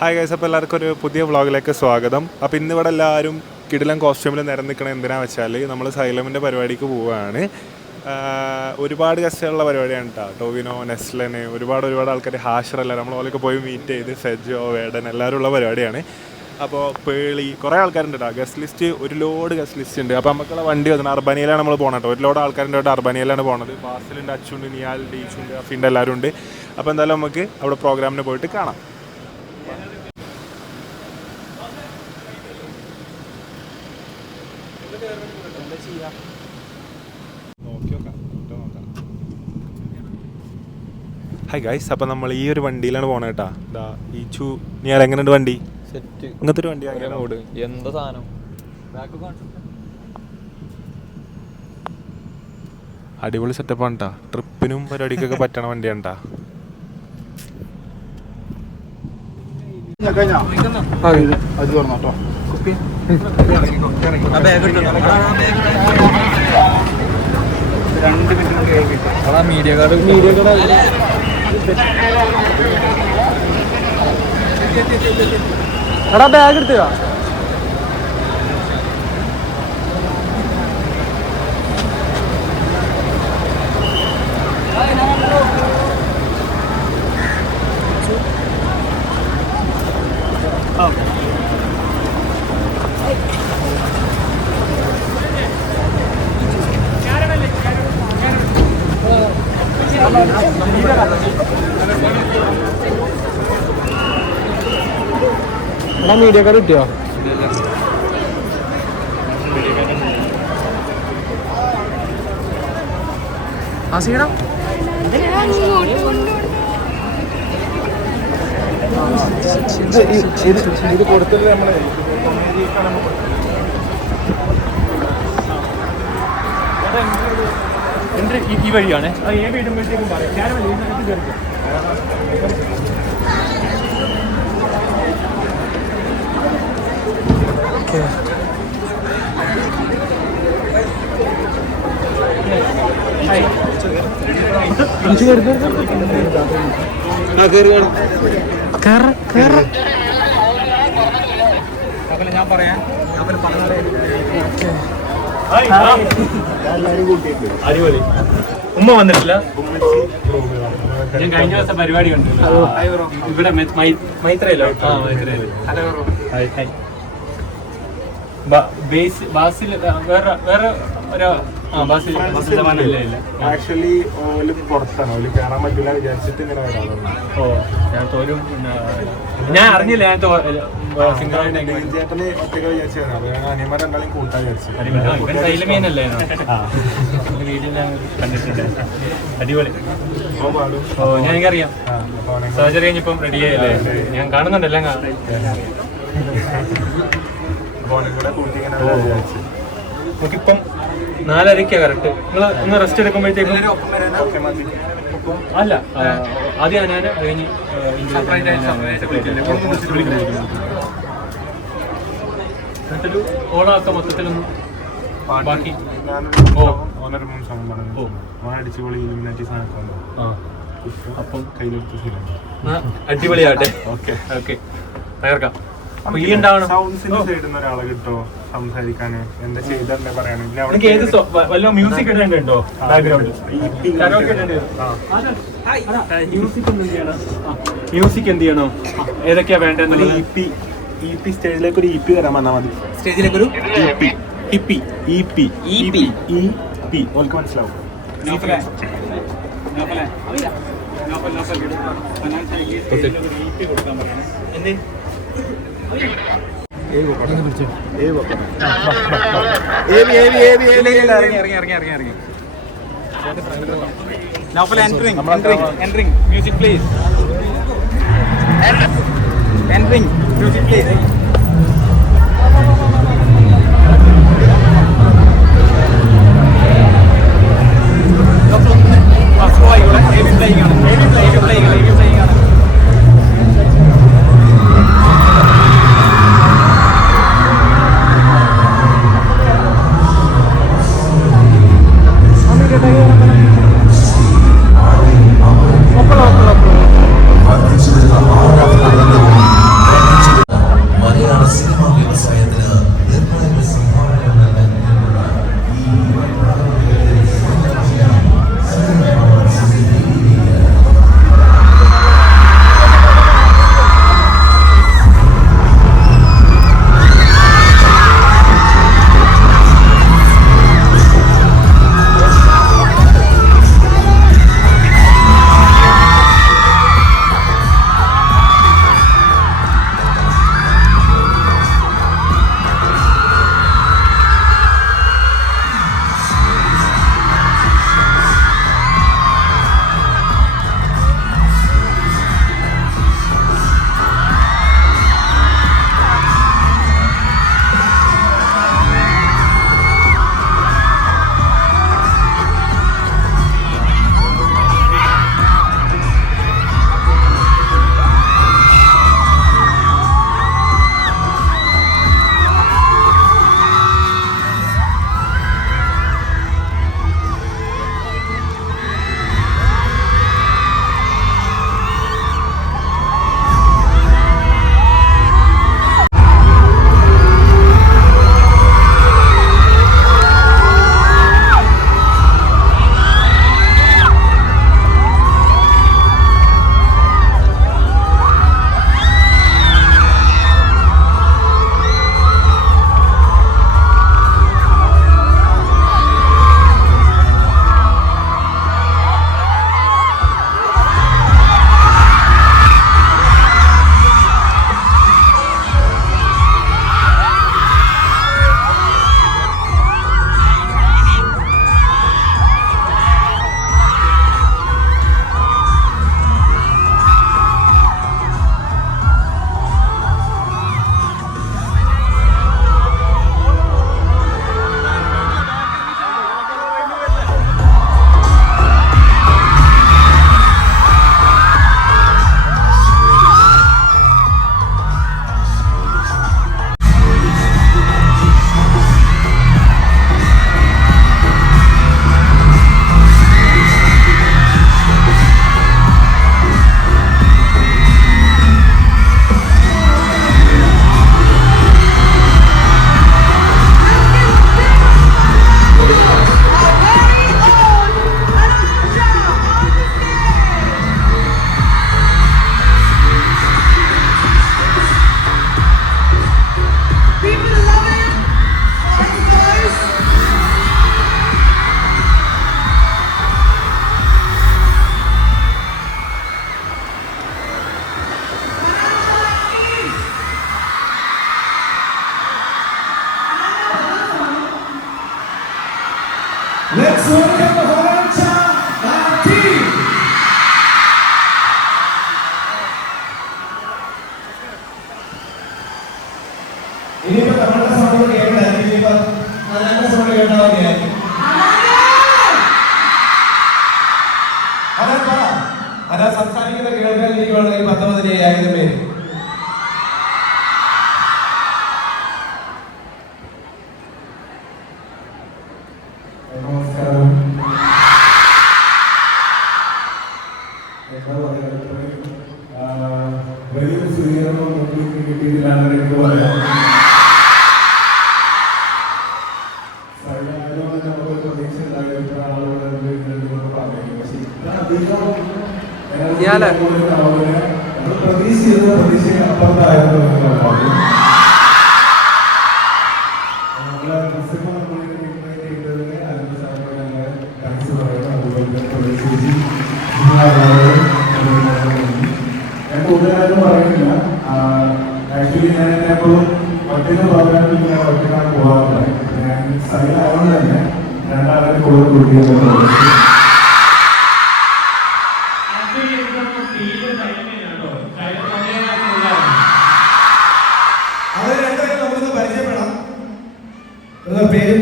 Hi guys, അപ്പോൾ എല്ലാവർക്കും ഒരു പുതിയ വ്ളോഗിലേക്ക് സ്വാഗതം. അപ്പോൾ ഇന്നിവിടെ എല്ലാവരും കിടിലൻ കോസ്റ്റ്യൂമിൽ നിരന്നിക്കണം. എന്തിനാണെന്ന് വെച്ചാൽ നമ്മൾ സൈലമിൻ്റെ പരിപാടിക്ക് പോവുകയാണ്. ഒരുപാട് ഗസ്റ്റുകളുള്ള പരിപാടിയാണ് കേട്ടോ. ടോവിനോ, നെസ്ലന്, ഒരുപാട് ആൾക്കാർ, ഹാഷറല്ല, നമ്മളോലൊക്കെ പോയി മീറ്റ് ചെയ്ത് ഫെജോ, വേഡൻ എല്ലാവരും ഉള്ള പരിപാടിയാണ്. അപ്പോൾ പേളി കുറേ ആൾക്കാരുണ്ട് കേട്ടോ. ഗസ്റ്റ് ലിസ്റ്റ് ഒരു ലോഡ് ഗസ്റ്റ് ലിസ്റ്റ് ഉണ്ട്. അപ്പോൾ നമുക്കുള്ള വണ്ടി വന്നത് അർബാനിയയിലാണ് നമ്മൾ പോകുന്നത് കേട്ടോ. ഒരു ലോഡ് ആൾക്കാരുണ്ട് കേട്ടോ. അർബാനിയയിലാണ് പോകുന്നത്. ബാസിലുണ്ട്, അച്ചുണ്ട്, നിയാൽ, ഡീച്ചുണ്ട്, അഫീൻ്റെ എല്ലാവരും ഉണ്ട്. അപ്പോൾ എന്തായാലും നമുക്ക് അവിടെ പ്രോഗ്രാമിന് പോയിട്ട് കാണാം. ഹായ് ഗൈസ്, അപ്പോൾ നമ്മൾ ഈ ഒരു വണ്ടിയിലാണ് പോണത് കേട്ടോ. ഇതാ ഈച്ചു ഞാൻ എങ്ങനെയുണ്ട് വണ്ടി? സെറ്റ്. ഇങ്ങനത്തെ ഒരു വണ്ടി എന്താ സാധനം, അടിപൊളി സെറ്റപ്പാണ് കേട്ടോ. ട്രിപ്പിനും പരിപാടിക്കൊക്കെ പറ്റണ വണ്ടിയാണ് കേട്ടോ. മീഡിയ കാർഡ് എടാ ബാഗ് എടുത്തുക. എടാ മീഡിയ കാർഡ് കിട്ടിയോ? ആസിയടാ ഇത് കൊടുത്തത് നമ്മളെ ഈ വഴിയാണ്. അത് ഏത് ഇടുമ്പോഴത്തേക്കും പറയാം. ഞാൻ പറയാം. അടിപൊളി. ഉമ്മ വന്നിട്ടില്ല. ഞാൻ കഴിഞ്ഞ ദിവസം പരിപാടി ഉണ്ട് ഇവിടെ മൈത്രയിലോ. ബാസിൽ വേറെ ഒരു ആക്ച്വലി ഓല് പുറത്താണ്, ഓല് കയറാൻ പറ്റില്ല വിചാരിച്ചിട്ട് ഇങ്ങനെ വരാറുണ്ട്. ഓ ഞാൻ അറിഞ്ഞില്ല. ഞാൻ ചേട്ടന് ഒറ്റ വിചാരിച്ചാണ്. അപ്പൊ ഞാൻ അനിയന്മാർ രണ്ടാളും കൂട്ടാൻ വിചാരിച്ചു. സൈലമീനല്ലേ കണ്ടിട്ടുണ്ട്. അടിപൊളി. ഓ ഞാൻ എനിക്കറിയാം. സർജറി കഴിഞ്ഞിപ്പം റെഡി ആയല്ലേ? ഞാൻ കാണുന്നുണ്ട് എല്ലാം കാണാം. നമുക്കിപ്പം 4:30 കറക്റ്റ്. നിങ്ങൾ ഒന്ന് റെസ്റ്റ് എടുക്കുമ്പോഴത്തേക്കും അല്ല ആദ്യം ഞാൻ കഴിഞ്ഞ് എന്നിട്ടൊരു ഓളാക്ക മൊത്തത്തിലൊന്നും ബാക്കി. അപ്പം അടിപൊളിയാട്ടെ. Okay okay തകർക്കാം. അപ്പൊ ഈ ഉണ്ടാവണം. ഒരാളെ കിട്ടോ സംസാരിക്കാന്, എന്താ ചെയ്തേ പറയാൻ. ഏത് വല്ല മ്യൂസിക് ഇടേണ്ടോ? ബാക്ക്ഗ്രൗണ്ട് മ്യൂസിക് എന്ത് ചെയ്യണോ? ഏതൊക്കെയാ വേണ്ടത്? EP സ്റ്റേജിലേക്ക് ഒരു EP വരാൻ വന്നാൽ മതി. സ്റ്റേജിലേക്ക് ഒരു EP ഓൾക്ക് മനസ്സിലാവും. Music please. Entering. Music please. ഇനിയിപ്പോ നമ്മളുടെ സൗണ്ട് കേൾക്കണ്ട, ഇനിയിപ്പോ അനാന്റെ സൗണ്ട് കേട്ടാൽ മതിയായിരിക്കും. അതാ സംസാരിക്കുന്ന കേൾക്കാൻ ഇരിക്കുവാണെങ്കിൽ 19,000 പേര്. നമസ്കാരം. വലിയൊരു സ്വീകരണം മുമ്പിൽ കിട്ടിയതിലാണ് എനിക്ക് പറയാം. നമുക്ക് പ്രതീക്ഷ ഉണ്ടായിരുന്ന ആളുകളെ പറയുന്നത്, പക്ഷെ പ്രതീക്ഷിച്ചിരുന്ന പ്രതീക്ഷയ്ക്ക് അപ്പുറത്തായിരുന്നു എന്നുള്ളതാണ്. നമ്മളെ ബസ്സിപ്പോൾ നമ്മൾ ചെയ്തതിന് അതിന് സാധനങ്ങളെ താങ്ക്സ് പറയണം. അതുപോലെ പ്രതീക്ഷിച്ച് ഞാൻ കൂടുതലായിട്ടും പറയുന്നില്ല. ആക്ച്വലി ഞാൻ എപ്പോഴും ഒറ്റയ്ക്ക് പ്രോഗ്രാമിൽ ഞാൻ ഒറ്റയ്ക്കാണ് പോകാറുള്ളത്. ഞാൻ സൈലായതുകൊണ്ട് തന്നെ രണ്ടാളെ കൂടുതൽ കുട്ടികളുണ്ട്. അവർ രണ്ടുപേരും നമുക്കൊന്ന് പരിചയപ്പെടാം. പേര്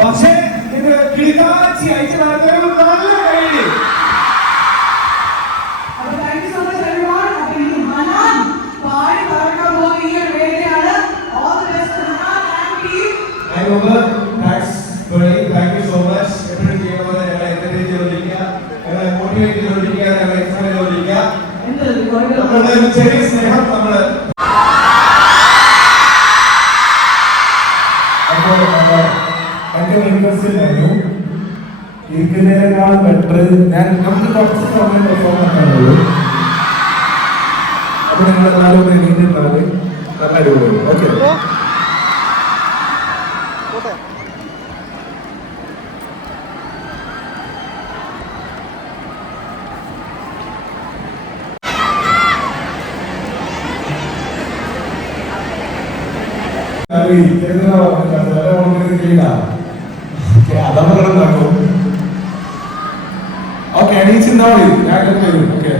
പക്ഷേ ഇത് കിളിക്കാച്ചി അയച്ചു നടന്നൊരു നല്ല കഴിയും. ചെറിയ സ്നേഹം നമ്മള് എന്റെ റിക്വസ്റ്റിലായിരുന്നു ഇരിക്കുന്നതിനേക്കാളും ബെറ്റർ നമുക്ക് കുറച്ച് സമയം പെർഫോം ആക്കാനുള്ളൂ. അപ്പൊ നിങ്ങൾ എന്നാലും എണീറ്റുണ്ടാവും. നല്ല അടിപൊളി. ഓക്കെ, അതപകടം. ഓക്കെ, എണീച്ചിരുന്നാ മതി, ഞാൻ വരും. ഓക്കെ,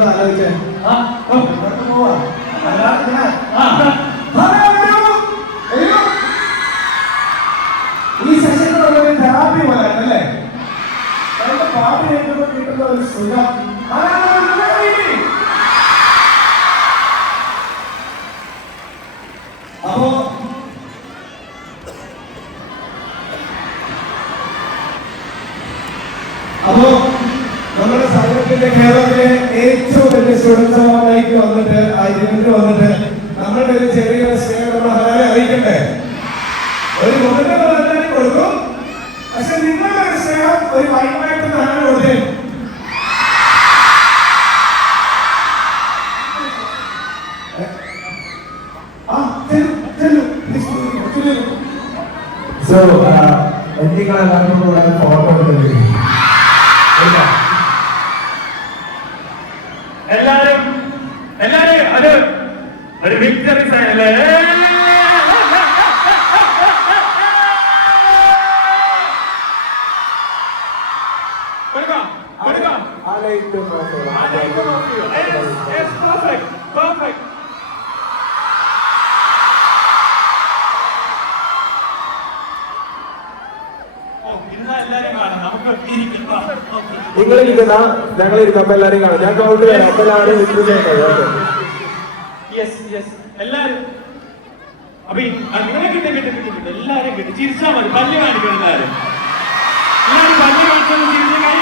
പോകാനൊന്നും ആലോചിച്ചേ പോവാ ഈ സെഷനുള്ളൊരു തെറാപ്പി പോലെയാണ് അല്ലേ? പാട്ട് കേൾക്കുമ്പോൾ കിട്ടുന്ന ഒരു സുഖം. അപ്പോ നമ്മുടെ സംഘത്തിന്റെ കേരളത്തിലെ ഏറ്റവും വലിയ സ്റ്റുഡൻസ് അവാർഡായിട്ട് വന്നിട്ട് ആ ഇവന്റിൽ വന്നിട്ട് നമ്മളുടെ ഒരു ചെറിയ സ്നേഹം നമ്മൾ ഹരാനെ അറിയിക്കണ്ടേ? ഒരു മുഖത്തെ ഹരാനെ കൊടുക്കും, പക്ഷെ നിങ്ങളുടെ ഒരു സ്നേഹം ഒരു വൈമായിട്ട് ഹരാനെ കൊടുത്തേ. സോ എനിക്കെല്ലാവർക്കും കൂടെ ഫോട്ടോ എടുത്തിട്ടുണ്ട്. എല്ലാരും അത് ഒരു വിക്ടറി അല്ലേ? നിങ്ങളിരിക്കുന്ന ഞങ്ങളിരിക്കുമ്പോ എല്ലാരും കാണാം. ഞാൻ കൗണ്ട് വരാം. അപ്പൊ എല്ലാവരും എല്ലാരും അപ്പൊ നിങ്ങളെ കിട്ടും എല്ലാരും കിട്ടും. ചിരിച്ചാ മതി, പല്ല് കാണിക്കണം. എല്ലാരും പല്ല് കാണിച്ചാൽ ചിരിച്ച് കൈ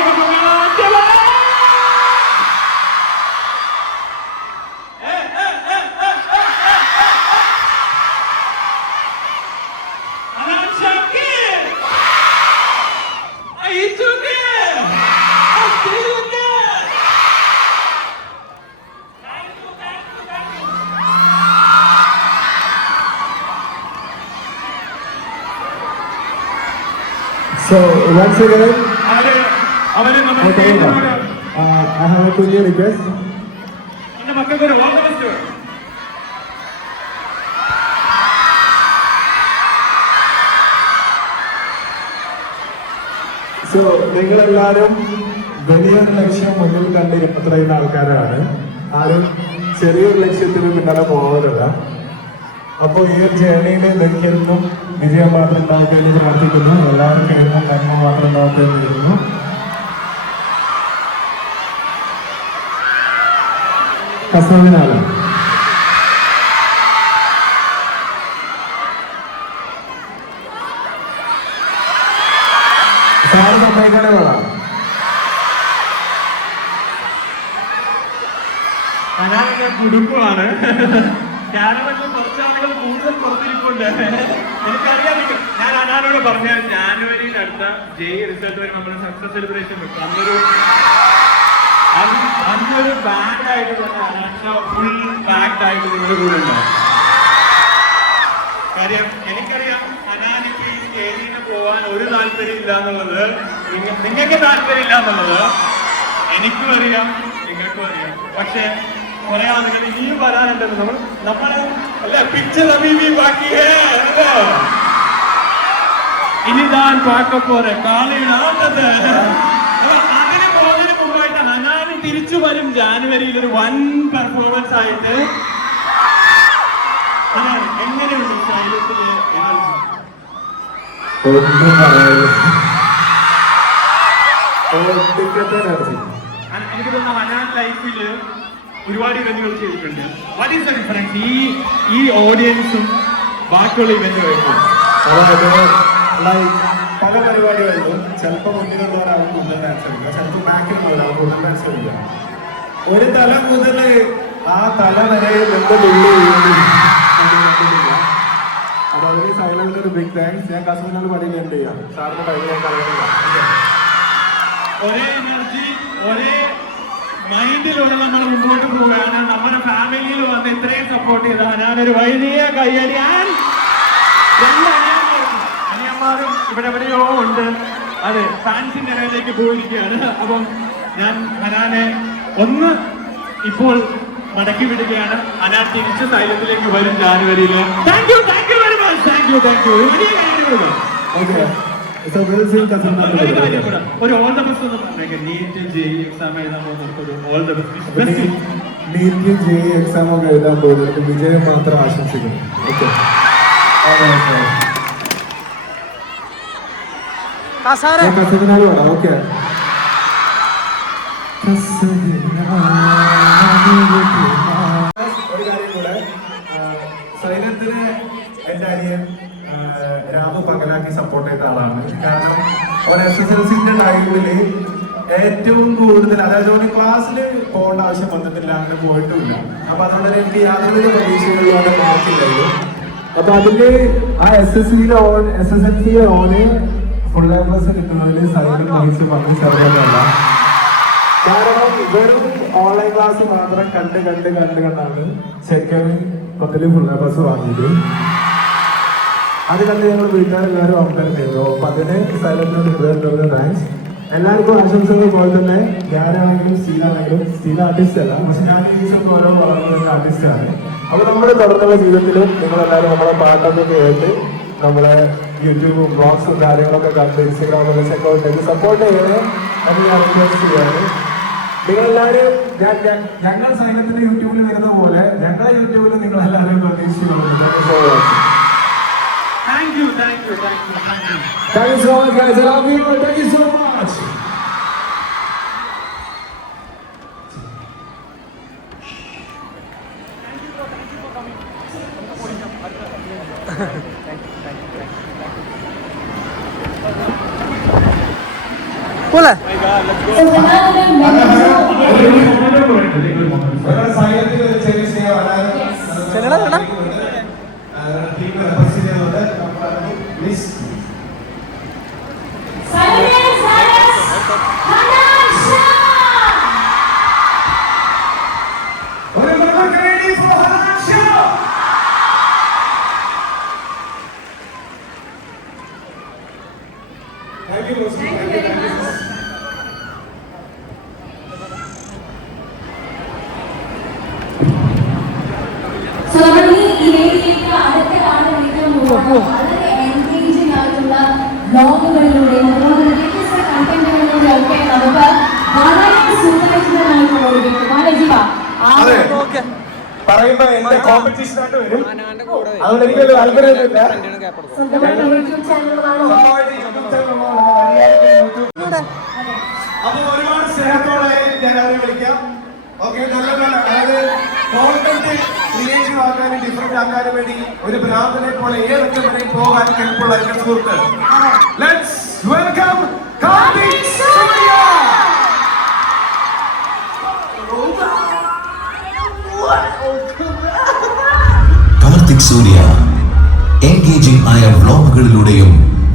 So once again, I have a quick request. So നിങ്ങളെല്ലാവരും വലിയൊരു ലക്ഷ്യം മുന്നിൽ കണ്ടിരുന്ന ആൾക്കാരാണ്. ആരും ചെറിയൊരു ലക്ഷ്യത്തിന് പിന്നാലെ പോകാറില്ല. അപ്പോൾ ഈ ഒരു ജേർണിയിൽ എനിക്കെന്നും വിജയം മാത്രം ഉണ്ടാവട്ടെ എന്ന് പ്രാർത്ഥിക്കുന്നു. എല്ലാവർക്കും എന്നും നന്മ മാത്രം ഉണ്ടാവട്ടെ എന്ന് കരുതുന്നു. കസ്തൂരിനാണ് സാറ് സമ്മതിക്കാനേ വേണം. കുടുംബമാണ്. കാരണം കുറച്ചാളുകൾ കൂടുതൽ പുറത്തിരിപ്പുണ്ട്. എനിക്കറിയാം. ഞാൻ അനാനോട് പറഞ്ഞ ജാനുവരിയിൽ അടുത്ത റിസൾട്ട് വരും നമ്മുടെ സക്സസ് സെലിബ്രേഷൻ വെക്കും. അന്നൊരു ബാൻഡ് ആയിട്ട് തന്നെ അനാശ ഫുൾ ബാൻഡ് ആയിട്ട് നിങ്ങളുടെ കൂടെ ഉണ്ടാവും. കാര്യം എനിക്കറിയാം അനാനിക്ക് ഈ സ്റ്റേജിന് പോവാൻ ഒരു താല്പര്യം ഇല്ല എന്നുള്ളത്, നിങ്ങൾക്ക് താല്പര്യം ഇല്ല എന്നുള്ളത് എനിക്കും അറിയാം, നിങ്ങൾക്കും അറിയാം. പക്ഷെ കുറെ ആളുകൾ ഇനിയും വരാനുണ്ടല്ലോ. നമ്മള് അല്ല പിക്ചർ അഭീവി ബാക്കിയേ ഇനി താൻ പാക്കപ്പോരെ കാളിയിടാത്തത്. അതിന് പോകുന്നതിന് മുമ്പായിട്ടാണ് അനാനി തിരിച്ചു വരും ജാനുവരിയിൽ ഒരു വൻ പെർഫോമൻസ് ആയിട്ട്. എങ്ങനെയുണ്ട് ശൈലത്തില് എനർജി? എനിക്ക് തോന്നുന്നു അനാൻ ലൈഫില് ഒരുപാട് ഇവന്റുകൾ ചെയ്തിട്ടുണ്ട്. വാട്ട് ഈസ് ദ ഡിഫറൻസ് ഈ ഓഡിയൻസും ബാക്കിയുള്ള ഇവന്റുകൾക്കും? പല പരിപാടികളിലും ചിലപ്പോൾ മുന്നിലുള്ളവരാവും കൂടുതൽ ഡാൻസ് കളിക്കുക, ചിലപ്പോൾ ബാക്കിലുള്ളവരാവും കൂടുതൽ ഡാൻസ് കളിക്കുക. ഒരു തല മുതൽ ആ തല വരെ അപ്പൊ അതിന് സൈലന്റ് ഒരു ബിഗ് താങ്ക്സ്. ഞാൻ കസൂരിനോട് പടിയിൽ എന്ത് ചെയ്യാം, സാറിന്റെ കയ്യിൽ ഞാൻ കളയുന്നില്ല. ഒരേ എനർജി ഒരേ മൈൻഡിലൂടെ നമ്മൾ മുമ്പോട്ട് പോവുകയാണ്. നമ്മുടെ ഫാമിലിയിൽ വന്ന് ഇത്രയും സപ്പോർട്ട് ചെയ്ത ഞാനൊരു വലിയ കയ്യടിയാൻ രണ്ട് അനിയന്മാരും ഇവിടെ എവിടെയോ ഉണ്ട്. അതെ, ഫാൻസിന്റെ ഇടയിലേക്ക് പോയിരിക്കുകയാണ്. അപ്പം ഞാൻ ഹനാനെ ഒന്ന് ഇപ്പോൾ മടക്കി വിടുകയാണ്. ഹനാൻ തിരിച്ച് സൈലത്തിലേക്ക് വരും ജാനുവരിയിൽ. Thank you very much. Thank you വലിയ കാര്യങ്ങൾ. Okay, So we'll see cousin. ഒരു ഓൾ ദ ബെസ്റ്റ് എന്ന് പറഞ്ഞേക്കാം. നീറ്റ് ജെഇ എക്സാം എഴുതാൻ പോകുന്നവർക്ക് ഒരു all the best. NEET JEE exam ഒക്കെ എഴുതാൻ പോകുന്നവർക്ക് വിജയം മാത്രം ആശംസിക്കുന്നു. ഓക്കെ. കസവിനാല് വേണം. ഓക്കെ. ഒരു കാര്യം കൂടെ, സൈലത്തിന് എൻ്റെ അനിയൻ രാമു പകലാക്കി സപ്പോർട്ട് ചെയ്ത ആളാണ്. കാരണം ഒരു SSLCന്റെ ടൈമിൽ ഏറ്റവും കൂടുതൽ, അതായത് ഒരു ക്ലാസ്സിൽ പോകേണ്ട ആവശ്യം വന്നിട്ടില്ല, അങ്ങനെ പോയിട്ടുമില്ല. അപ്പൊ അതുകൊണ്ട് തന്നെ എനിക്ക് യാതൊരു പരീക്ഷകളിലൂടെ നോക്കില്ലായിരുന്നു. അപ്പൊ അതില് ആ SSLCയിലെ ഓന് ഫുൾ എ പ്ലസ് കിട്ടുന്നതിൽ സൈലന്റ് വഹിച്ച് പങ്ക് ശതമാനമല്ല. കാരണം വെറും ഓൺലൈൻ ക്ലാസ് മാത്രം കണ്ടാണ് ശരിക്കും 10ൽ ഫുൾ എ പ്ലസ് വാങ്ങിയത്. അത് കണ്ട് ഞങ്ങൾ വീട്ടുകാരെല്ലാവരും അവസരം ചെയ്തു. അപ്പൊ അതിന് സൈലന്റിനോട് ഹൃദയം താങ്ക്സ്. എല്ലാവർക്കും ആശംസകൾ പോലെ തന്നെ ഞാനാണെങ്കിലും സ്റ്റീൽ ആർട്ടിസ്റ്റ് അല്ല, പക്ഷെ ഞാൻ ടീച്ചർക്ക് ഓരോ വളർന്ന ആർട്ടിസ്റ്റാണ്. അപ്പൊ നമ്മുടെ തുടർന്നുള്ള ജീവിതത്തിലും നിങ്ങളെല്ലാവരും നമ്മളെ പാട്ടൊക്കെ കേട്ട് നമ്മളെ യൂട്യൂബും ബ്ലോഗ്സും കാര്യങ്ങളൊക്കെ കണ്ട് ഇൻസ്റ്റാഗ്രാമൊക്കെ ചെക്കൗട്ട് ചെയ്ത് സപ്പോർട്ട് ചെയ്യണേ. അത് ഞാൻ റിക്വസ്റ്റ് ചെയ്യാണ്. നിങ്ങളെല്ലാവരും ഞങ്ങൾ സൈലത്തിന്റെ യൂട്യൂബിൽ വരുന്ന പോലെ ഞങ്ങളെ യൂട്യൂബിൽ നിങ്ങളെല്ലാവരും പ്രതീക്ഷിക്കുന്നു. Thank you so much, guys. I love you. Thank you so much. Hola. ബ്ലോഗുകളിലൂടെ വ്യത്യസ്ത കണ്ടന്റുകളിലൂടെ ഒക്കെ നമുക്ക് വളരെ സുഖമായിട്ടുള്ള പറയുമ്പോ എന്റെ കോമ്പറ്റീഷൻ ആയിട്ട് വരും. അതുകൊണ്ട് എനിക്കൊരു താല്പര്യമൊന്നുമില്ല. അപ്പൊ ഒരുപാട് സ്നേഹത്തോടെ ഞാൻ അവരെ വിളിക്കാം. ഓക്കെ, നല്ല അതായത് കോണ്ടന്റ് ക്രിയേറ്റീവ് ആക്കാനും ഡിഫറെന്റ് ആക്കാനും വേണ്ടി ഒരു ഭ്രാന്തനെ പോലെ ഏതൊക്കെ വരെ പോകാൻ കെൽപ്പുള്ള എന്റെ സുഹൃത്ത്. Let's welcome Karthik Surya. Karthik Surya engaging ആയ വ്ലോഗുകളിലൂടെയും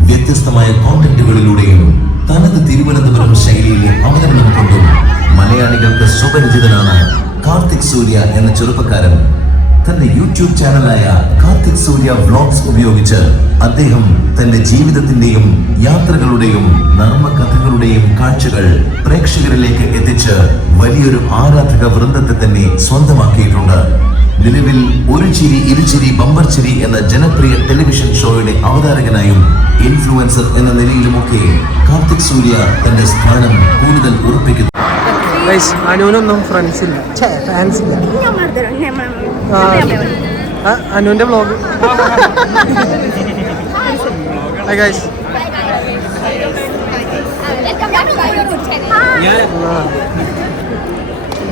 വ്യത്യസ്തമായ കോണ്ടന്റുകളിലൂടെയും തനത് തിരുവനന്തപുരം ശൈലിയിലെ അവതരണം കൊണ്ടും മലയാളികൾക്ക് സുപരിചിതനാണ് കാർത്തിക് സൂര്യ എന്ന ചെറുപ്പക്കാരൻ. തന്റെ യൂട്യൂബ് ചാനലായ കാർത്തിക് സൂര്യ വ്ലോഗ്സ് ഉപയോഗിച്ച് അദ്ദേഹം തന്റെ ജീവിതത്തിന്റെയും യാത്രകളുടെയും നർമ്മകഥകളുടെയും കാഴ്ചകൾ പ്രേക്ഷകരിലേക്ക് എത്തിച്ച് വലിയൊരു ആരാധക വൃന്ദത്തെ തന്നെ സ്വന്തമാക്കിയിട്ടുണ്ട്. നിലവിൽ ഒരു ചിരി ഇരുചിരി ബമ്പർ ചിരി എന്ന ജനപ്രിയ ടെലിവിഷൻ ഷോയുടെ അവതാരകനായും ഇൻഫ്ലുവൻസർ എന്ന നിലയിലുമൊക്കെ കാർത്തിക് സൂര്യ തന്റെ സ്ഥാനം കൂടുതൽ ഉറപ്പിക്കുന്നു. അനുവിനൊന്നും ഫ്രണ്ട്സ് ഇല്ല, ഫാൻസ് ഇല്ല. അനുവിന്റെ വ്ലോഗ്. Hi guys.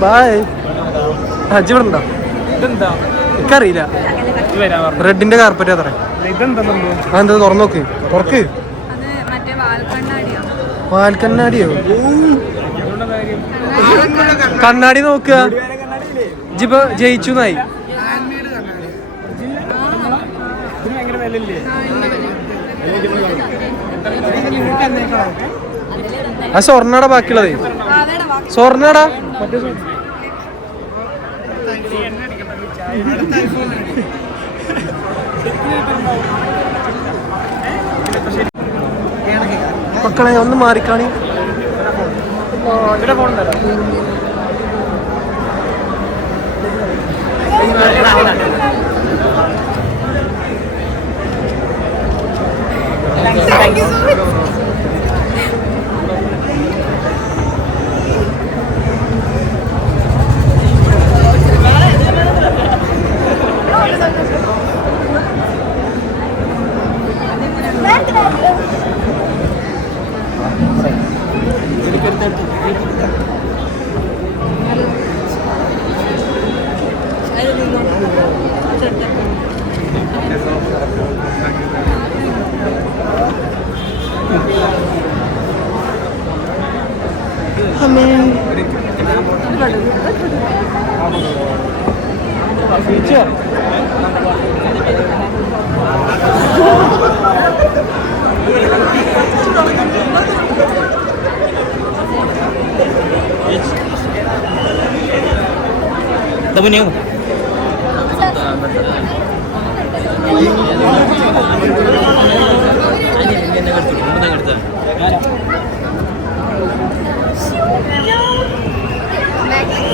ബൈ. ഹജ്ജ് ഇവിടെ ഉണ്ടോ? എനിക്കറിയില്ല. റെഡിന്റെ കാർപ്പറ്റ് അത്ര. അതെന്താ തുറന്നു നോക്ക്, തുറക്ക്. വാൽക്കണ്ണാടിയോ? കണ്ണാടി നോക്കുക. ജിപ്പോ ജയിച്ചു നായി. ആ സ്വർണ്ണാടാ ബാക്കിയുള്ളത്. സ്വർണ്ണാടാ മക്കളെ ഒന്ന് മാറിക്കാണി. ഇവിടെ പോകണ്ടല്ലോ. Thank you.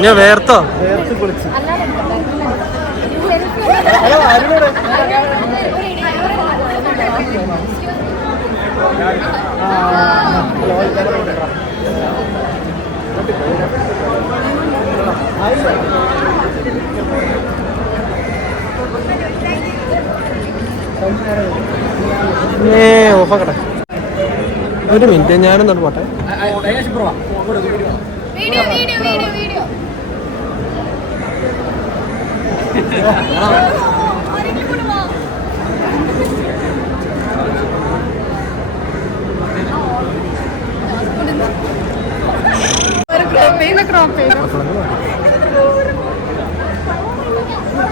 ഞാൻ വേർത്തോ ഓഫാക്കട്ടെ ഒരു മിനിറ്റ് ഞാനൊന്നും പോട്ടെ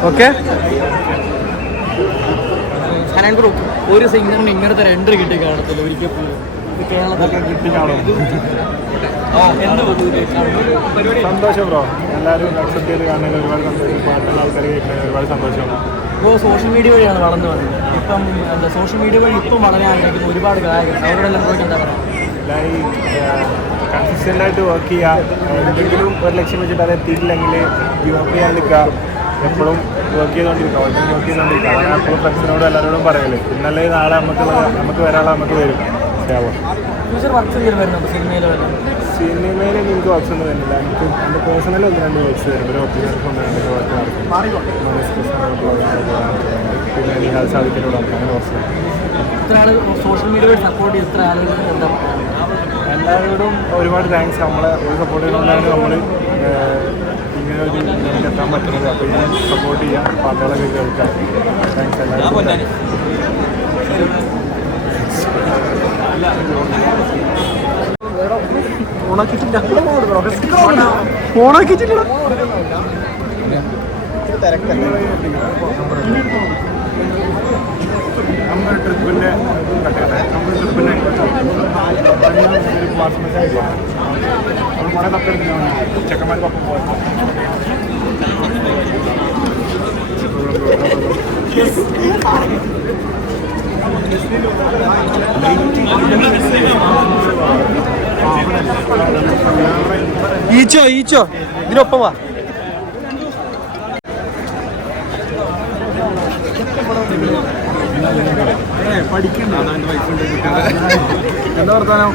ഓക്കെ ഒരു സിംഗറിന് ഇങ്ങനത്തെ 2 കിട്ടി കാണത്തില്ല ഒരിക്കൽ കേരളത്തിൽ കിട്ടി കാണും. സന്തോഷം ബ്രോ, എല്ലാവരും അക്സെപ്റ്റ് ചെയ്ത് കാണുന്നതിൽ ഒരുപാട് സന്തോഷം. പാട്ടുള്ള ആൾക്കാർ കേൾക്കാൻ ഒരുപാട് സന്തോഷം. ഇപ്പോൾ സോഷ്യൽ മീഡിയ വഴിയാണ് വളർന്നു വന്നത്. ഇപ്പം എന്താ സോഷ്യൽ മീഡിയ വഴി ഇപ്പം വളരാൻ ആഗ്രഹിക്കുന്ന ഒരുപാട് ഗായകർ അവരോടെല്ലാം പോയിട്ട് എന്താ പറയുക, കൺസിസ്റ്റൻ്റായിട്ട് വർക്ക് ചെയ്യുക. എന്തെങ്കിലും ഒരു ലക്ഷ്യം വെച്ചിട്ട് അത് എത്തിയിട്ടില്ലെങ്കിൽ ഗിവ് അപ്പ് ചെയ്യാണ്ടിരിക്കുക. എപ്പോഴും വർക്ക് ചെയ്തുകൊണ്ടിരിക്കുക, ഓൾറെഡി വർക്ക് ചെയ്തുകൊണ്ടിരിക്കുക. അതാണ് എപ്പോഴും ഫ്രണ്ട്സിനോടും എല്ലാവരോടും പറയല്. ഇന്നലെ നാളെ നമുക്ക് വരാനുള്ള നമുക്ക് വരും. ഫ്യൂച്ചർ വർക്ക്സ് എന്തെങ്കിലും വരുന്നുണ്ടോ സിനിമയിൽ? സിനിമയിൽ എനിക്ക് വർക്ക്സ് ഒന്നും വരുന്നില്ല. എനിക്ക് എൻ്റെ പേഴ്സണലി 1-2 വർക്ക്സ് വരും. ഒരു ഒപ്പീനിയൻ കൊണ്ടുവരുന്ന വർക്ക് നടക്കും. പിന്നെ നിഹാൽ സാധിക്കലോട് അങ്ങനെ കുറച്ച് ഇത്ര ആൾ സോഷ്യൽ മീഡിയ വഴി സപ്പോർട്ട് ചെയ്ത് ഇത്ര ആളുകൾ എന്താ എല്ലാവരോടും ഒരുപാട് താങ്ക്സ്. നമ്മളെ ഒരു സപ്പോർട്ട് ചെയ്യുന്നതുകൊണ്ടാണ് നമ്മൾ ഇങ്ങനെ ഒരു ഇതിലേക്ക് എത്താൻ പറ്റുന്നത്. അപ്പോൾ ഇതിനെ സപ്പോർട്ട് ചെയ്യാം, പാട്ടുകളൊക്കെ കേൾക്കാം. താങ്ക്സ് എല്ലാവരും. ഓണാക്കിട്ടില്ല നമ്മുടെ ട്രിപ്പിൻ്റെ കുറേ തപ്പെടുത്തില്ല ചെക്കന്മാർക്കൊപ്പം പോകാം. ഈച്ചോ ഇതിനൊപ്പം വാ. എന്താ വർത്താനം?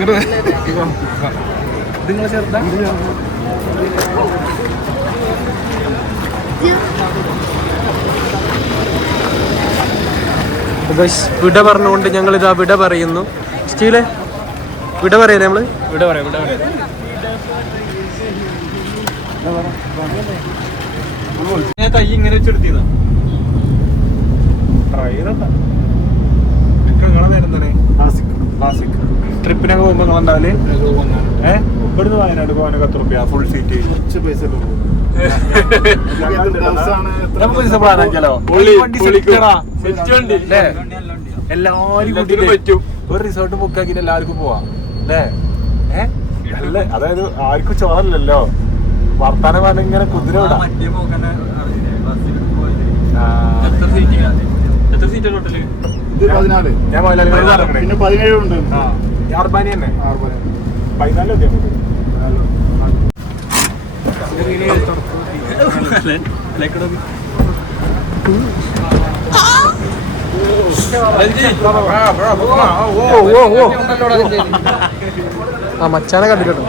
നിങ്ങൾ ചേർത്താ വിട പറഞ്ഞുകൊണ്ട് ഞങ്ങൾ ഇതാ വിട പറയുന്നു. സ്റ്റീലെ വിട പറയല്ലേ നമ്മള്? വിട പറയാം. കൈ ഇങ്ങനെ വെച്ചെടുത്തിന്നാ ട്രിപ്പിനൊക്കെ പോകുമ്പോൾ നിങ്ങളുണ്ടാവില്ലേ? ഇവിടുന്ന് വയനാട് പോകാനൊക്കെ 10 രൂപ ഫുൾ സീറ്റ്. നമുക്ക് പൈസ പ്ലാൻ ആക്കിയാലോ? എല്ലാവരും കൂട്ടിട്ട് പറ്റും. ഒരു റിസോർട്ട് ബുക്ക് ആക്കിയിട്ട് എല്ലാവർക്കും പോവാം അല്ലേ? അല്ലേ, അതായത് ആർക്കും ചോറല്ലോ. വർത്താനം പറഞ്ഞ ഇങ്ങനെ കുതിര വിടാം. ഞാൻ പിന്നെ 17 ഉണ്ട്. അർബാനി തന്നെ 14 എത്തിയാൽ ആ മച്ചാനെ കണ്ടിട്ടോ.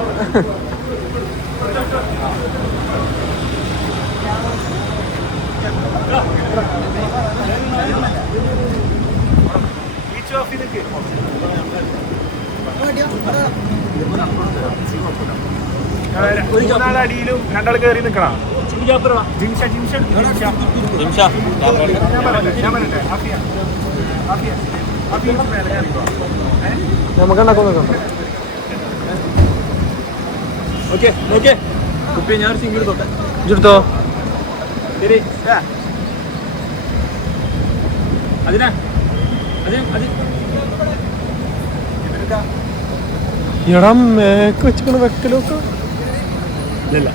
അടിയിലും 2 ആൾ കയറി നിൽക്കണം. നമുക്കുണ്ടാക്കുന്നുണ്ടോ? ഓക്കെ കുപ്പി ഞാൻ സിംഗിൾ തൊട്ടെ ഇതെടുത്തോ. ശരി. അതിനാ അത് അത് എടാ മേക്ക് വെച്ചിക്കണ വെക്കലൊക്കെ ഇല്ല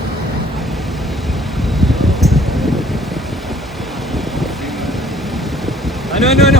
അനു അനു അനു